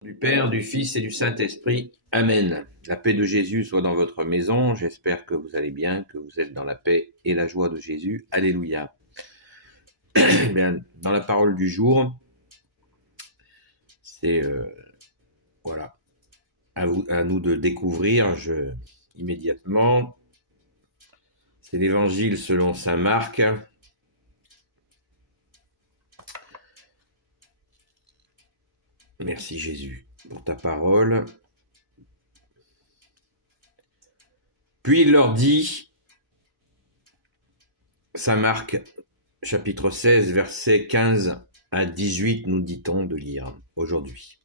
Du Père, du Fils et du Saint-Esprit. Amen. La paix de Jésus soit dans votre maison. J'espère que vous allez bien, que vous êtes dans la paix et la joie de Jésus. Alléluia. Bien, dans la parole du jour, c'est voilà, à nous de découvrir immédiatement. C'est l'Évangile selon saint Marc. Merci Jésus pour ta parole. Puis il leur dit, saint Marc, chapitre 16, versets 15 à 18, nous dit-on de lire aujourd'hui.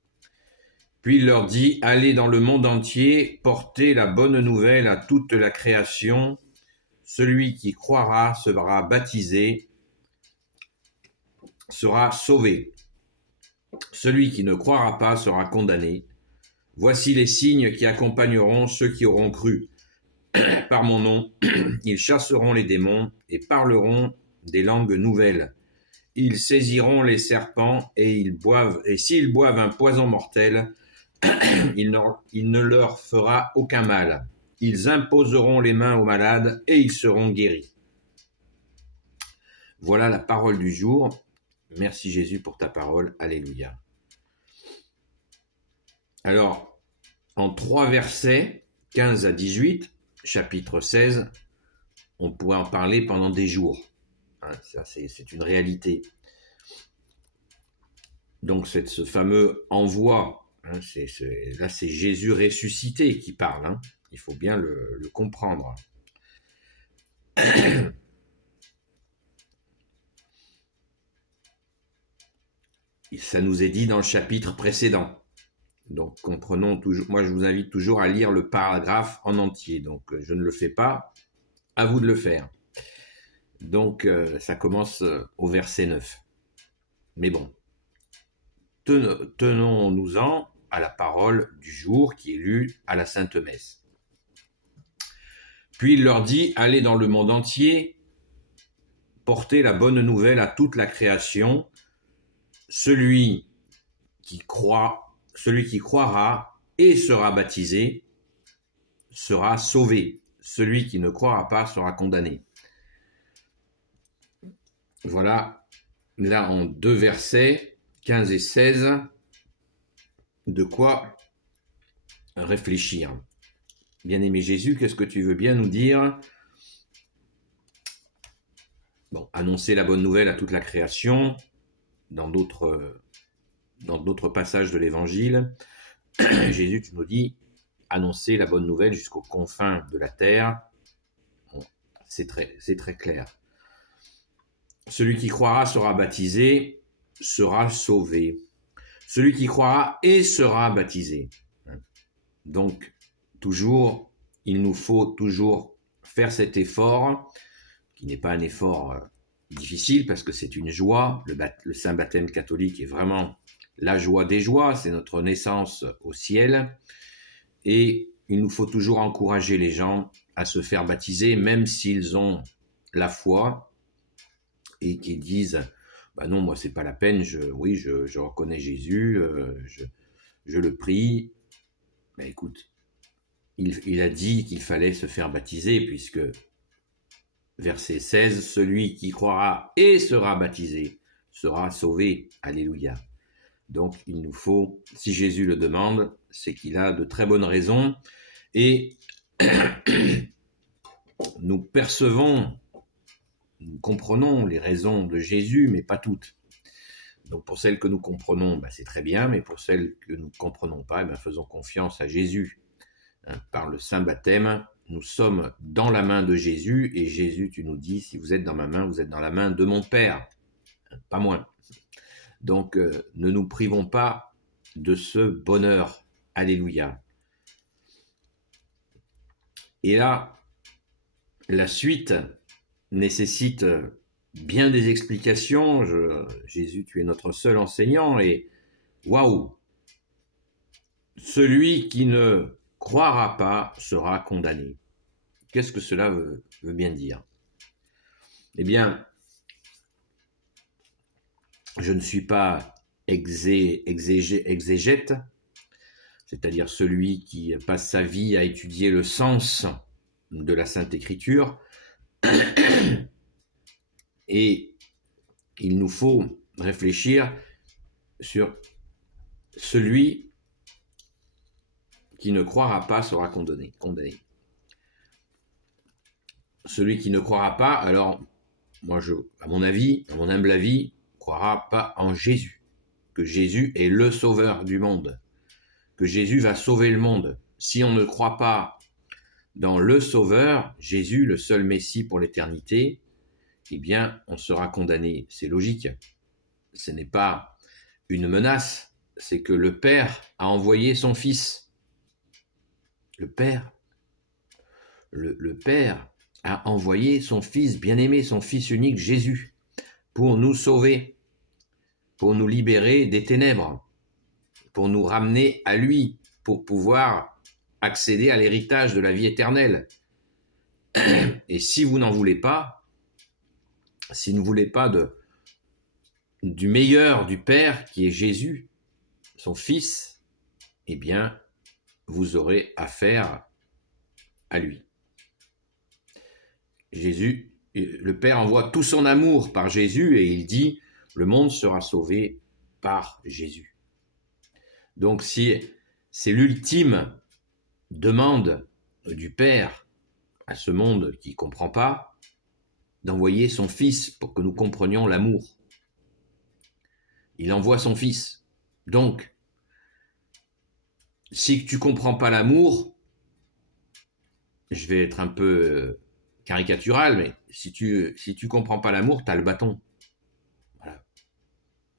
Puis il leur dit, allez dans le monde entier, portez la bonne nouvelle à toute la création. Celui qui croira sera baptisé, sera sauvé. Celui qui ne croira pas sera condamné. Voici les signes qui accompagneront ceux qui auront cru. Par mon nom, ils chasseront les démons et parleront des langues nouvelles. Ils saisiront les serpents et s'ils boivent un poison mortel, il ne leur fera aucun mal. Ils imposeront les mains aux malades et ils seront guéris. Voilà la parole du jour. Merci Jésus pour ta parole. Alléluia. Alors, en 3 versets, 15 à 18, chapitre 16, on pourrait en parler pendant des jours. Ça, c'est une réalité. Donc, ce fameux envoi, là, c'est Jésus ressuscité qui parle. Il faut bien le comprendre. Ça nous est dit dans le chapitre précédent. Donc, comprenons toujours. Moi, je vous invite toujours à lire le paragraphe en entier. Donc, je ne le fais pas. À vous de le faire. Donc, ça commence au verset 9. Mais bon, tenons-nous-en à la parole du jour qui est lue à la Sainte Messe. Puis il leur dit, allez dans le monde entier, portez la bonne nouvelle à toute la création. Celui qui croira et sera baptisé sera sauvé. Celui qui ne croira pas sera condamné. Voilà, là en 2 versets, 15 et 16, de quoi réfléchir. Bien-aimé Jésus, qu'est-ce que tu veux bien nous dire? Bon, annoncer la bonne nouvelle à toute la création, dans d'autres passages de l'Évangile. Jésus, tu nous dis, annoncer la bonne nouvelle jusqu'aux confins de la terre. Bon, c'est très clair. Celui qui croira sera baptisé, sera sauvé. Celui qui croira et sera baptisé. Donc, il nous faut toujours faire cet effort, qui n'est pas un effort difficile, parce que c'est une joie. Le Saint Baptême catholique est vraiment la joie des joies, c'est notre naissance au ciel. Et il nous faut toujours encourager les gens à se faire baptiser, même s'ils ont la foi et qu'ils disent bah non, moi c'est pas la peine, je reconnais Jésus, je le prie. Mais écoute, il a dit qu'il fallait se faire baptiser, puisque verset 16, celui qui croira et sera baptisé sera sauvé. Alléluia. Donc il nous faut, si Jésus le demande, c'est qu'il a de très bonnes raisons, et nous comprenons les raisons de Jésus, mais pas toutes. Donc pour celles que nous comprenons, c'est très bien, mais pour celles que nous ne comprenons pas, faisons confiance à Jésus. Par le Saint Baptême, nous sommes dans la main de Jésus, et Jésus, tu nous dis, si vous êtes dans ma main, vous êtes dans la main de mon Père, pas moins. Donc ne nous privons pas de ce bonheur. Alléluia. Et là, la suite nécessite bien des explications. Jésus, tu es notre seul enseignant, et waouh! Celui qui ne croira pas sera condamné. Qu'est-ce que cela veut bien dire? Eh bien, je ne suis pas exégète, c'est-à-dire celui qui passe sa vie à étudier le sens de la Sainte Écriture. Et il nous faut réfléchir sur celui qui ne croira pas sera condamné. Celui qui ne croira pas, alors, à mon avis, à mon humble avis, ne croira pas en Jésus. Que Jésus est le sauveur du monde. Que Jésus va sauver le monde. Si on ne croit pas dans le sauveur, Jésus, le seul Messie pour l'éternité, eh bien, on sera condamné. C'est logique. Ce n'est pas une menace, c'est que le Père a envoyé son Fils. Le Père a envoyé son Fils bien-aimé, son Fils unique, Jésus, pour nous sauver, pour nous libérer des ténèbres, pour nous ramener à lui, pour pouvoir accéder à l'héritage de la vie éternelle. Et si vous n'en voulez pas, si vous ne voulez pas du meilleur du Père, qui est Jésus, son Fils, eh bien, vous aurez affaire à lui. Jésus, le Père envoie tout son amour par Jésus et il dit, le monde sera sauvé par Jésus. Donc, si c'est l'ultime demande du Père à ce monde qui ne comprend pas, d'envoyer son Fils pour que nous comprenions l'amour. Il envoie son Fils. Donc, si tu ne comprends pas l'amour, je vais être un peu caricatural, mais si tu comprends pas l'amour, tu as le bâton. Voilà.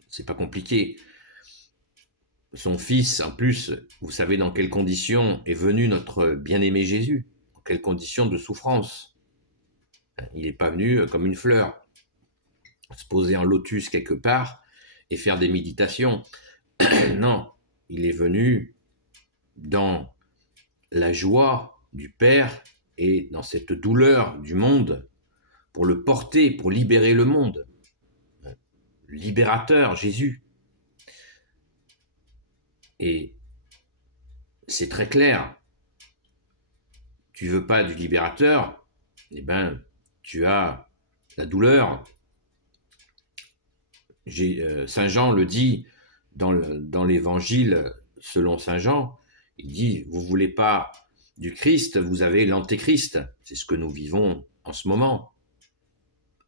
C'est pas compliqué. Son Fils, en plus, vous savez dans quelles conditions est venu notre bien-aimé Jésus, dans quelles conditions de souffrance. Il n'est pas venu comme une fleur, se poser en lotus quelque part et faire des méditations. Non, il est venu dans la joie du Père et dans cette douleur du monde pour le porter, pour libérer le monde. Le libérateur, Jésus. Et c'est très clair. Tu veux pas du libérateur, eh ben, tu as la douleur. Saint Jean le dit dans l'évangile selon Saint Jean, il dit, vous voulez pas du Christ, vous avez l'antéchrist. C'est ce que nous vivons en ce moment.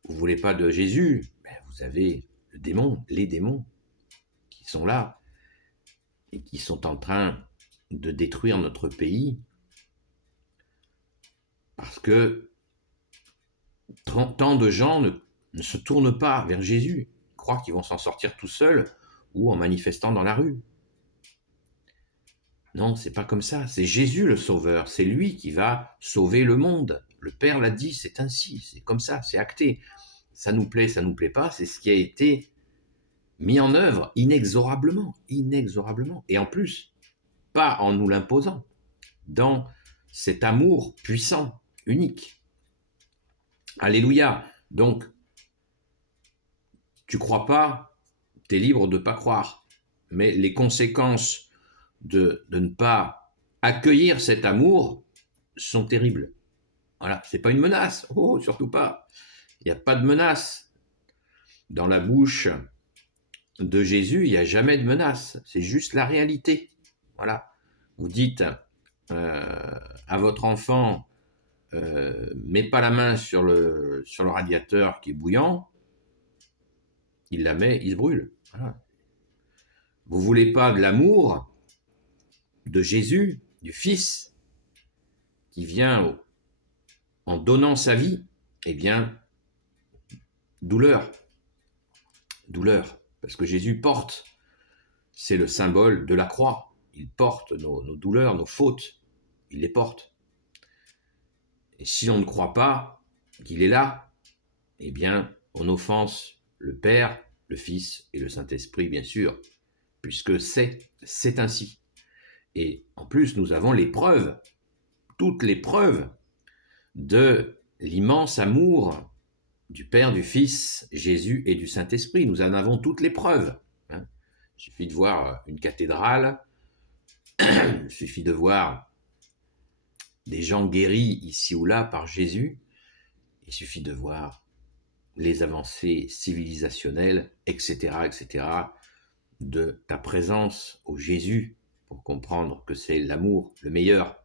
Vous voulez pas de Jésus, ben vous avez le démon, les démons qui sont là et qui sont en train de détruire notre pays parce que tant de gens ne se tournent pas vers Jésus, ils croient qu'ils vont s'en sortir tout seuls ou en manifestant dans la rue. Non, c'est pas comme ça. C'est Jésus le Sauveur. C'est lui qui va sauver le monde. Le Père l'a dit, c'est ainsi, c'est comme ça, c'est acté. Ça nous plaît, ça nous plaît pas. C'est ce qui a été mis en œuvre inexorablement. Et en plus, pas en nous l'imposant, dans cet amour puissant, unique. Alléluia. Donc, tu crois pas, tu es libre de pas croire. Mais les conséquences de ne pas accueillir cet amour sont terribles. Voilà, c'est pas une menace. Oh, surtout pas. Il n'y a pas de menace. Dans la bouche de Jésus, il n'y a jamais de menace. C'est juste la réalité. Voilà. Vous dites à votre enfant, mets pas la main sur le radiateur qui est bouillant. Il la met, il se brûle. Voilà. Vous voulez pas de l'amour de Jésus, du Fils, qui vient en donnant sa vie, eh bien, douleur, parce que Jésus porte, c'est le symbole de la croix, il porte nos douleurs, nos fautes, il les porte. Et si on ne croit pas qu'il est là, eh bien, on offense le Père, le Fils et le Saint-Esprit, bien sûr, puisque c'est ainsi. Et en plus, nous avons les preuves, toutes les preuves de l'immense amour du Père, du Fils, Jésus et du Saint-Esprit. Nous en avons toutes les preuves. Il suffit de voir une cathédrale, Il suffit de voir des gens guéris ici ou là par Jésus. Il suffit de voir les avancées civilisationnelles, etc., etc., de ta présence au Jésus pour comprendre que c'est l'amour, le meilleur.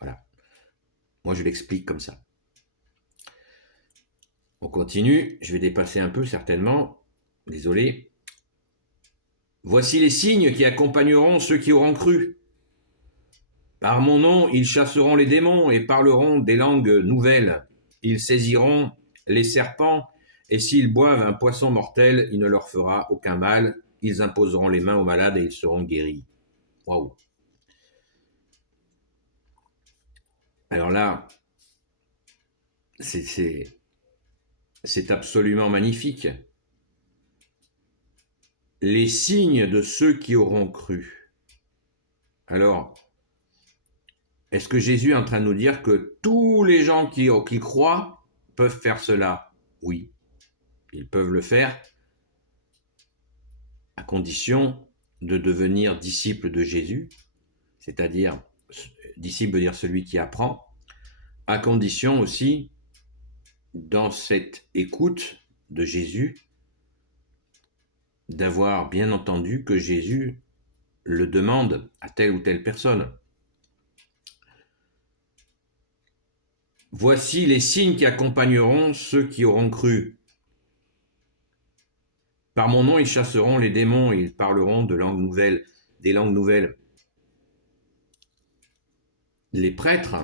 Voilà. Moi, je l'explique comme ça. On continue. Je vais dépasser un peu, certainement. Désolé. Voici les signes qui accompagneront ceux qui auront cru. Par mon nom, ils chasseront les démons et parleront des langues nouvelles. Ils saisiront les serpents, et s'ils boivent un poisson mortel, il ne leur fera aucun mal. Ils imposeront les mains aux malades et ils seront guéris. Waouh! Alors là, c'est absolument magnifique. Les signes de ceux qui auront cru. Alors, est-ce que Jésus est en train de nous dire que tous les gens qui croient peuvent faire cela? Oui, ils peuvent le faire à condition de devenir disciple de Jésus, c'est-à-dire, disciple veut dire celui qui apprend, à condition aussi, dans cette écoute de Jésus, d'avoir bien entendu que Jésus le demande à telle ou telle personne. Voici les signes qui accompagneront ceux qui auront cru. Par mon nom, ils chasseront les démons et ils parleront de langues nouvelles, des langues nouvelles. Les prêtres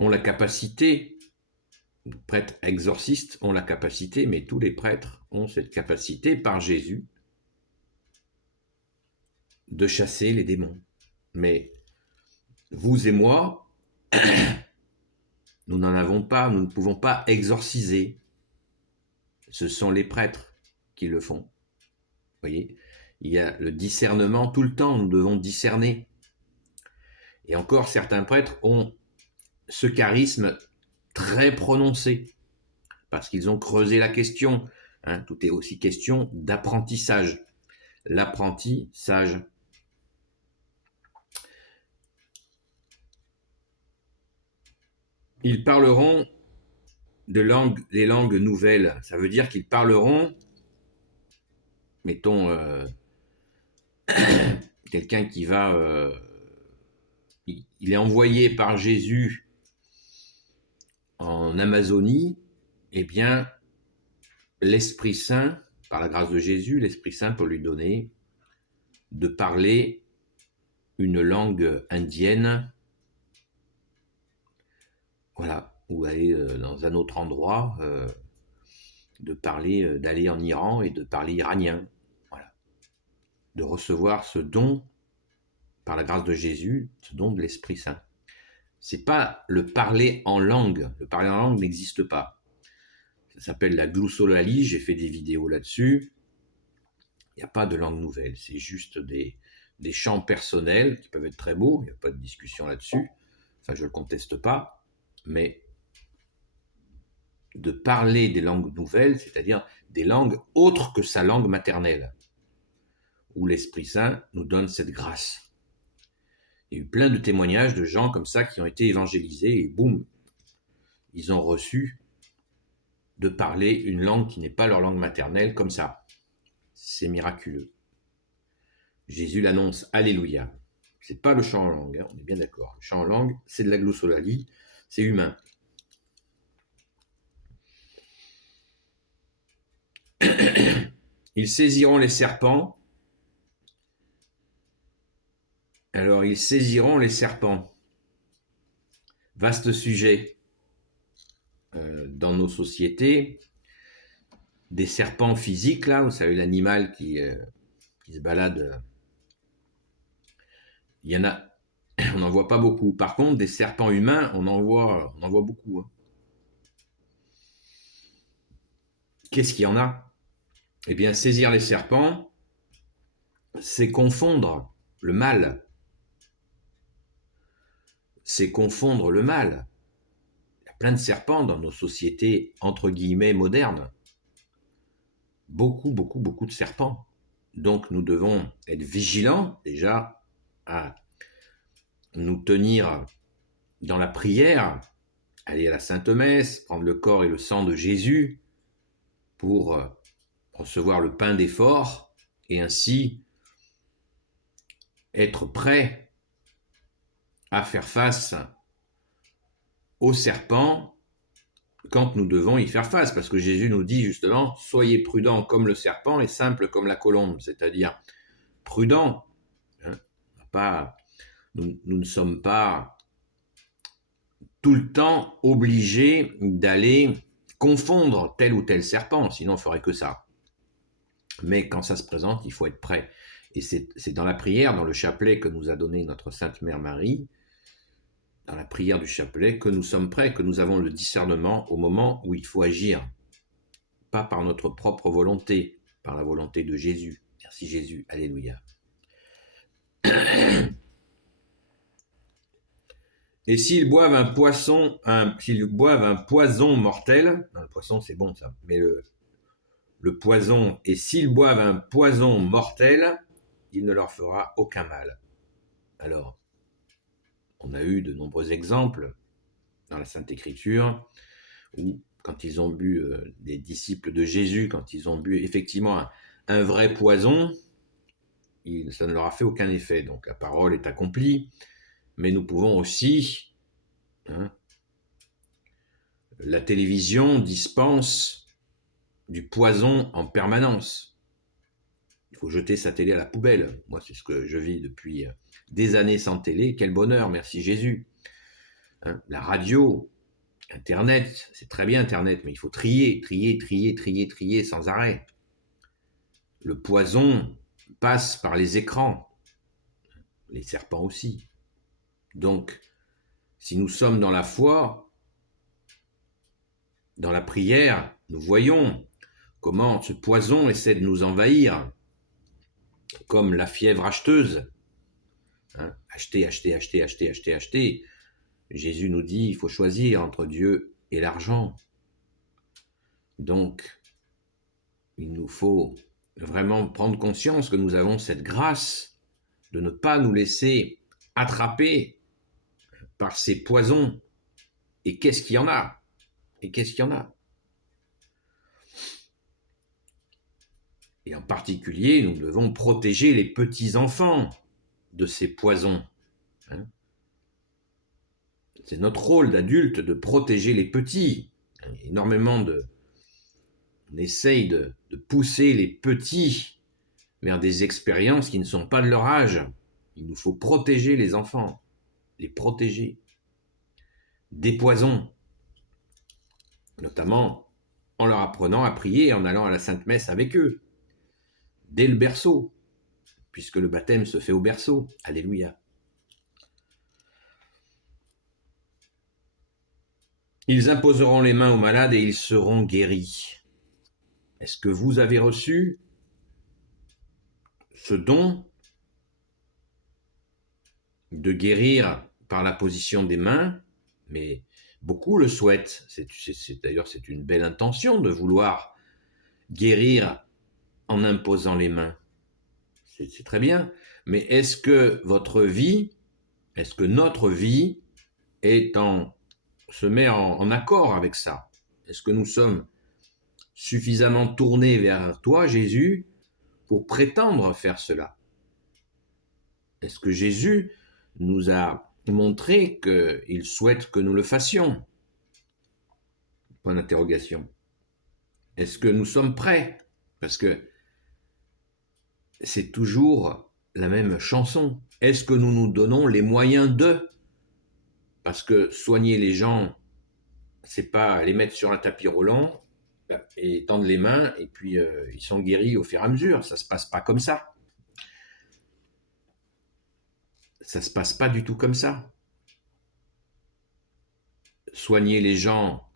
ont la capacité, les prêtres exorcistes ont la capacité, mais tous les prêtres ont cette capacité par Jésus de chasser les démons. Mais vous et moi, nous n'en avons pas, nous ne pouvons pas exorciser. Ce sont les prêtres qui le font. Vous voyez, il y a le discernement tout le temps, nous devons discerner. Et encore, certains prêtres ont ce charisme très prononcé, parce qu'ils ont creusé la question. Hein, tout est aussi question d'apprentissage. L'apprenti sage. Ils parleront des langues nouvelles. Ça veut dire qu'ils parleront, mettons, quelqu'un qui va... il est envoyé par Jésus en Amazonie, eh bien, l'Esprit Saint, par la grâce de Jésus, l'Esprit Saint peut lui donner de parler une langue indienne, voilà, ou aller dans un autre endroit, d'aller en Iran et de parler iranien, voilà, de recevoir ce don par la grâce de Jésus, ce don de l'Esprit Saint. C'est pas le parler en langue. Le parler en langue n'existe pas. Ça s'appelle la glossolalie. J'ai fait des vidéos là-dessus. Il n'y a pas de langue nouvelle. C'est juste des chants personnels qui peuvent être très beaux. Il n'y a pas de discussion là-dessus. Enfin, je ne le conteste pas. Mais de parler des langues nouvelles, c'est-à-dire des langues autres que sa langue maternelle, où l'Esprit Saint nous donne cette grâce. Il y a eu plein de témoignages de gens comme ça qui ont été évangélisés et boum, ils ont reçu de parler une langue qui n'est pas leur langue maternelle comme ça. C'est miraculeux. Jésus l'annonce, alléluia. C'est pas le chant en langue, hein, on est bien d'accord. Le chant en langue, c'est de la glossolalie, c'est humain. Ils saisiront les serpents. Alors, ils saisiront les serpents. Vaste sujet dans nos sociétés. Des serpents physiques, là, vous savez, l'animal qui se balade. Il y en a, on n'en voit pas beaucoup. Par contre, des serpents humains, on en voit beaucoup. Hein. Qu'est-ce qu'il y en a? Eh bien, saisir les serpents, c'est confondre le mal. C'est confondre le mal. Il y a plein de serpents dans nos sociétés, entre guillemets, modernes. Beaucoup de serpents. Donc nous devons être vigilants déjà à nous tenir dans la prière, aller à la Sainte Messe, prendre le corps et le sang de Jésus pour recevoir le pain d'effort et ainsi être prêt à faire face au serpent quand nous devons y faire face, parce que Jésus nous dit justement, soyez prudents comme le serpent et simples comme la colombe, c'est-à-dire prudents. Nous ne sommes pas tout le temps obligés d'aller confondre tel ou tel serpent, sinon on ne ferait que ça. Mais quand ça se présente, il faut être prêt. Et c'est dans la prière, dans le chapelet que nous a donné notre Sainte Mère Marie, dans la prière du chapelet, que nous sommes prêts, que nous avons le discernement au moment où il faut agir. Pas par notre propre volonté, par la volonté de Jésus. Merci Jésus, alléluia. Et s'ils boivent un poison mortel, non, le poisson c'est bon ça, mais le poison, et s'ils boivent un poison mortel, il ne leur fera aucun mal. Alors, on a eu de nombreux exemples dans la Sainte Écriture où, quand ils ont bu, des disciples de Jésus, quand ils ont bu effectivement un vrai poison, ça ne leur a fait aucun effet. Donc la parole est accomplie, mais nous pouvons aussi, la télévision dispense du poison en permanence. Il faut jeter sa télé à la poubelle. Moi, c'est ce que je vis depuis des années sans télé. Quel bonheur, merci Jésus. La radio, Internet, c'est très bien Internet, mais il faut trier sans arrêt. Le poison passe par les écrans, les serpents aussi. Donc, si nous sommes dans la foi, dans la prière, nous voyons comment ce poison essaie de nous envahir, comme la fièvre acheteuse. Acheter. Jésus nous dit, il faut choisir entre Dieu et l'argent. Donc, il nous faut vraiment prendre conscience que nous avons cette grâce de ne pas nous laisser attraper par ces poisons. Et qu'est-ce qu'il y en a? Et en particulier, nous devons protéger les petits-enfants de ces poisons. C'est notre rôle d'adulte de protéger les petits. On essaye de pousser les petits vers des expériences qui ne sont pas de leur âge. Il nous faut protéger les enfants, les protéger des poisons, notamment en leur apprenant à prier et en allant à la Sainte Messe avec eux, dès le berceau, puisque le baptême se fait au berceau. Alléluia. Ils imposeront les mains aux malades et ils seront guéris. Est-ce que vous avez reçu ce don de guérir par la position des mains? Mais beaucoup le souhaitent. D'ailleurs, c'est une belle intention de vouloir guérir en imposant les mains. C'est très bien. Mais est-ce que notre vie se met en accord avec ça? Est-ce que nous sommes suffisamment tournés vers toi, Jésus, pour prétendre faire cela? Est-ce que Jésus nous a montré qu'il souhaite que nous le fassions? Point d'interrogation. Est-ce que nous sommes prêts? Parce que c'est toujours la même chanson. Est-ce que nous nous donnons les moyens de? Parce que soigner les gens, c'est pas les mettre sur un tapis roulant et tendre les mains et puis ils sont guéris au fur et à mesure. Ça se passe pas comme ça. Ça se passe pas du tout comme ça. Soigner les gens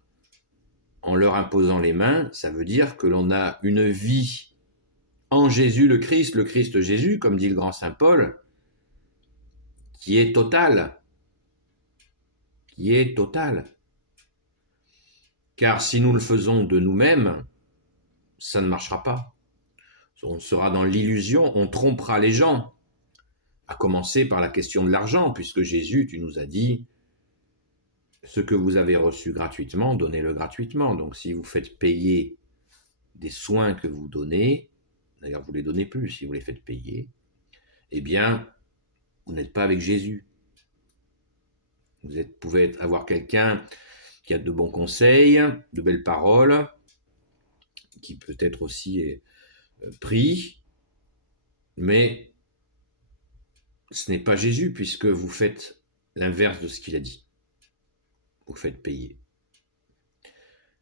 en leur imposant les mains, ça veut dire que l'on a une vie en Jésus le Christ Jésus, comme dit le grand Saint Paul, qui est totale. Car si nous le faisons de nous-mêmes, ça ne marchera pas. on sera dans l'illusion, on trompera les gens, à commencer par la question de l'argent, puisque Jésus, tu nous as dit, ce que vous avez reçu gratuitement, donnez-le gratuitement. Donc si vous faites payer des soins que vous donnez, d'ailleurs vous ne les donnez plus si vous les faites payer, eh bien, vous n'êtes pas avec Jésus. Vous pouvez avoir quelqu'un qui a de bons conseils, de belles paroles, qui peut-être aussi est pris, mais ce n'est pas Jésus puisque vous faites l'inverse de ce qu'il a dit. Vous faites payer.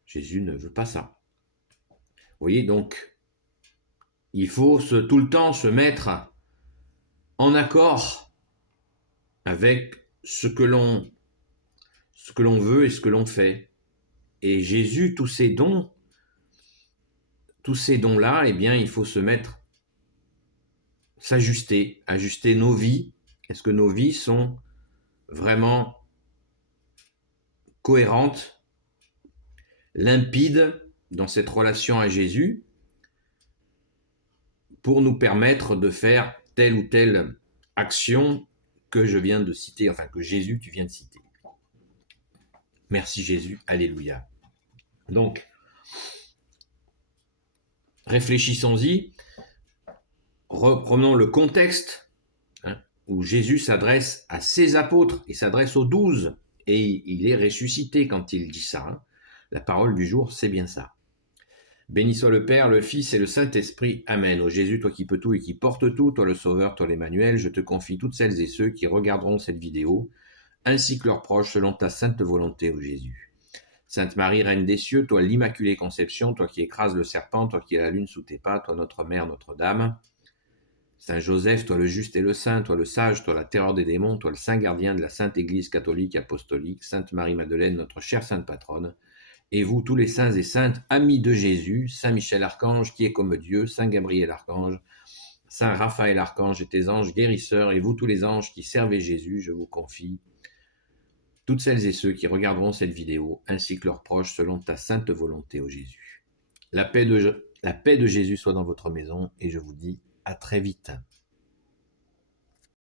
Jésus ne veut pas ça. Vous voyez, donc, il faut tout le temps se mettre en accord avec ce que l'on veut et ce que l'on fait. Et Jésus, tous ces dons-là, eh bien, il faut se mettre, ajuster nos vies. Est-ce que nos vies sont vraiment cohérentes, limpides dans cette relation à Jésus pour nous permettre de faire telle ou telle action que je viens de citer, enfin que Jésus, tu viens de citer. Merci Jésus, alléluia. Donc, réfléchissons-y, reprenons le contexte où Jésus s'adresse à ses apôtres, il s'adresse aux 12, et il est ressuscité quand il dit ça. La parole du jour, c'est bien ça. Béni soit le Père, le Fils et le Saint-Esprit. Amen. Ô Jésus, toi qui peux tout et qui portes tout, toi le Sauveur, toi l'Emmanuel, je te confie toutes celles et ceux qui regarderont cette vidéo, ainsi que leurs proches, selon ta sainte volonté, ô Jésus. Sainte Marie, Reine des cieux, toi l'Immaculée Conception, toi qui écrases le serpent, toi qui as la lune sous tes pas, toi notre Mère, Notre-Dame. Saint Joseph, toi le juste et le saint, toi le sage, toi la terreur des démons, toi le saint gardien de la Sainte Église catholique apostolique, Sainte Marie-Madeleine, notre chère Sainte Patronne, et vous, tous les saints et saintes, amis de Jésus, Saint Michel Archange, qui est comme Dieu, Saint Gabriel Archange, Saint Raphaël Archange et tes anges guérisseurs, et vous, tous les anges qui servez Jésus, je vous confie toutes celles et ceux qui regarderont cette vidéo, ainsi que leurs proches, selon ta sainte volonté, ô Jésus. La paix de Jésus soit dans votre maison, et je vous dis à très vite.